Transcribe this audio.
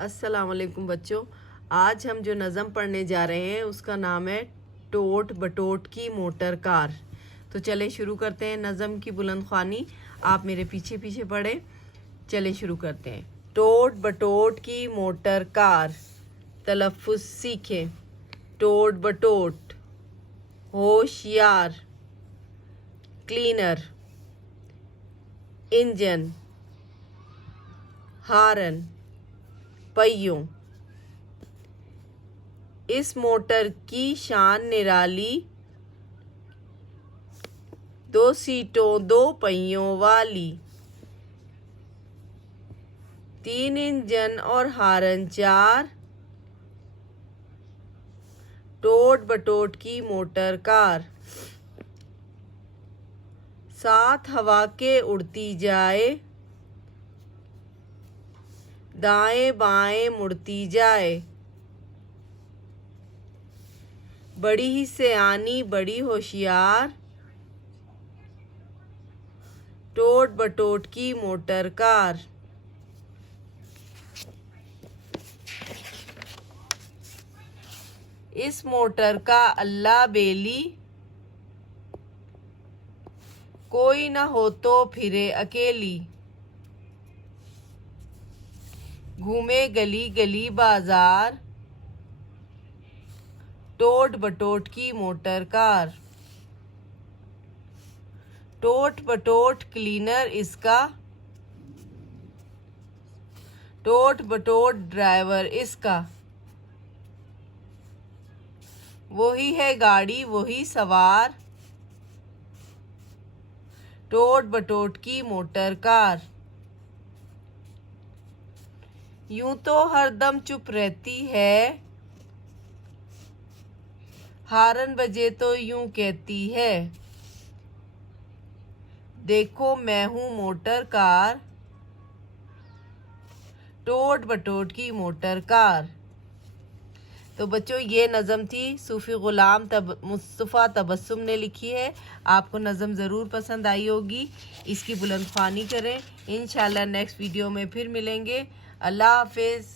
अस्सलाम वालेकुम बच्चों। आज हम जो नज़म पढ़ने जा रहे हैं उसका नाम है टोट बटोट की मोटर कार। तो चलें शुरू करते हैं। नज़म की बुलंद ख्वानी आप मेरे पीछे पीछे पढ़ें। चलें शुरू करते हैं। टोट बटोट की मोटर कार, तलफ़्फ़ुज़ सीखें। टोट बटोट, होशियार, क्लीनर, इंजन, हारन, पहियों। इस मोटर की शान निराली, 2 सीटों 2 पहियों वाली। 3 इंजन और हारन 4, टोट बटोट की मोटर कार। 7 हवा के उड़ती जाए, दाएं बाएं मुड़ती जाए। बड़ी ही सयानी बड़ी होशियार, टोट बटोट की मोटर कार। इस मोटर का अल्लाह बेली, कोई न हो तो फिरे अकेली। घूमे गली गली बाजार, टोट बटोट की मोटर कार। टोट बटोट क्लीनर इसका, टोट बटोट ड्राइवर इसका। वही है गाड़ी वही सवार, टोट बटोट की मोटर कार। यूं तो हरदम चुप रहती है, हारन बजे तो यूं कहती है। देखो मैं हूं मोटर कार, टोट बटोट की मोटर कार। तो बच्चों ये नज़म थी, सूफ़ी ग़ुलाम मुस्तफ़ा तबस्सुम ने लिखी है। आपको नज़म ज़रूर पसंद आई होगी। इसकी बुलंद ख्वानी करें। इंशाल्लाह नेक्स्ट वीडियो में फिर मिलेंगे। अल्लाह हाफ़िज़।